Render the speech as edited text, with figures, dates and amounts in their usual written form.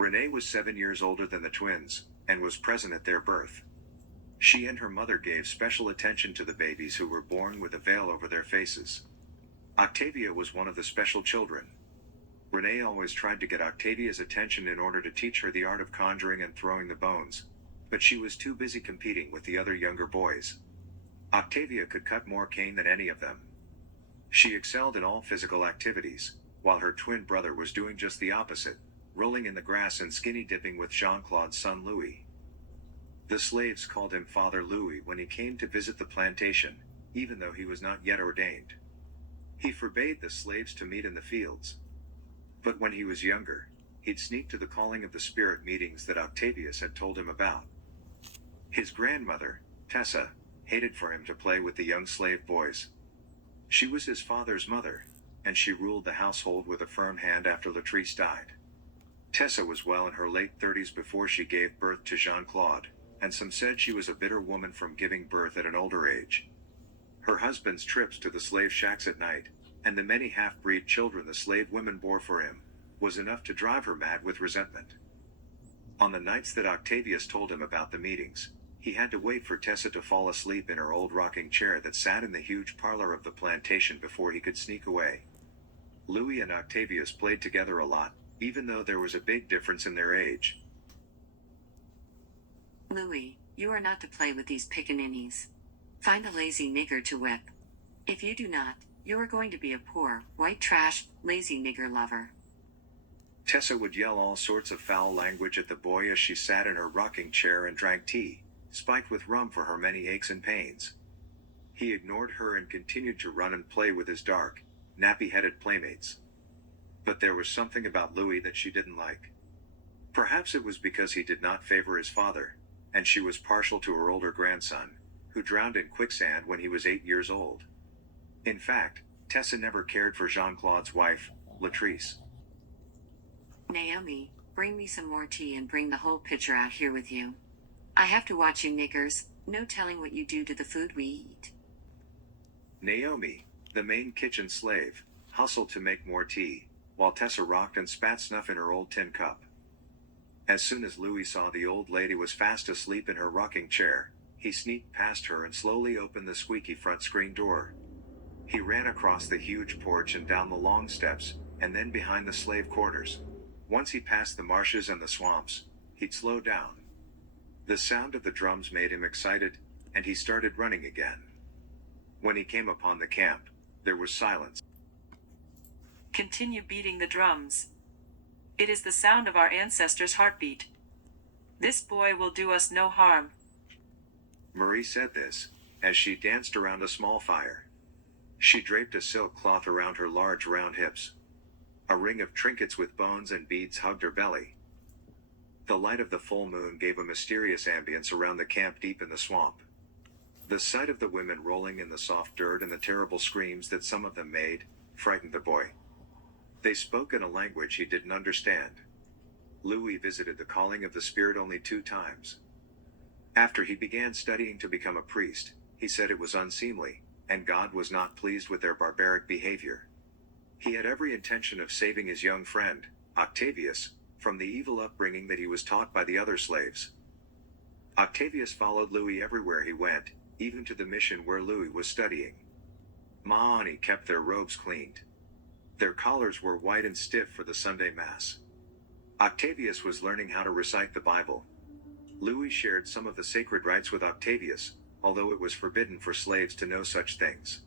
Renee was 7 years older than the twins, and was present at their birth. She and her mother gave special attention to the babies who were born with a veil over their faces. Octavia was one of the special children. Renee always tried to get Octavia's attention in order to teach her the art of conjuring and throwing the bones, but she was too busy competing with the other younger boys. Octavia could cut more cane than any of them. She excelled in all physical activities, while her twin brother was doing just the opposite, rolling in the grass and skinny dipping with Jean-Claude's son Louis. The slaves called him Father Louis when he came to visit the plantation, even though he was not yet ordained. He forbade the slaves to meet in the fields. But when he was younger, he'd sneak to the calling of the spirit meetings that Octavius had told him about. His grandmother, Tessa, hated for him to play with the young slave boys. She was his father's mother, and she ruled the household with a firm hand after Latrice died. Tessa was well in her late 30s before she gave birth to Jean-Claude, and some said she was a bitter woman from giving birth at an older age. Her husband's trips to the slave shacks at night, and the many half-breed children the slave women bore for him, was enough to drive her mad with resentment. On the nights that Octavius told him about the meetings, he had to wait for Tessa to fall asleep in her old rocking chair that sat in the huge parlor of the plantation before he could sneak away. Louis and Octavius played together a lot, even though there was a big difference in their age. Louis, you are not to play with these pickaninnies. Find a lazy nigger to whip. If you do not, you are going to be a poor, white trash, lazy nigger lover. Tessa would yell all sorts of foul language at the boy as she sat in her rocking chair and drank tea, spiked with rum for her many aches and pains. He ignored her and continued to run and play with his dark, nappy-headed playmates. But there was something about Louis that she didn't like. Perhaps it was because he did not favor his father, and she was partial to her older grandson, who drowned in quicksand when he was 8 years old. In fact, Tessa never cared for Jean-Claude's wife, Latrice. Naomi, bring me some more tea and bring the whole pitcher out here with you. I have to watch you niggers, no telling what you do to the food we eat. Naomi, the main kitchen slave, hustled to make more tea, while Tessa rocked and spat snuff in her old tin cup. As soon as Louis saw the old lady was fast asleep in her rocking chair, he sneaked past her and slowly opened the squeaky front screen door. He ran across the huge porch and down the long steps, and then behind the slave quarters. Once he passed the marshes and the swamps, he'd slow down. The sound of the drums made him excited, and he started running again. When he came upon the camp, there was silence. Continue beating the drums. It is the sound of our ancestors' heartbeat. This boy will do us no harm. Marie said this, as she danced around a small fire. She draped a silk cloth around her large round hips. A ring of trinkets with bones and beads hugged her belly. The light of the full moon gave a mysterious ambience around the camp deep in the swamp. The sight of the women rolling in the soft dirt and the terrible screams that some of them made, frightened the boy. They spoke in a language he didn't understand. Louis visited the calling of the spirit only 2 times. After he began studying to become a priest, he said it was unseemly, and God was not pleased with their barbaric behavior. He had every intention of saving his young friend, Octavius, from the evil upbringing that he was taught by the other slaves. Octavius followed Louis everywhere he went, even to the mission where Louis was studying. Ma and he kept their robes cleaned. Their collars were white and stiff for the Sunday Mass. Octavius was learning how to recite the Bible. Louis shared some of the sacred rites with Octavius, although it was forbidden for slaves to know such things.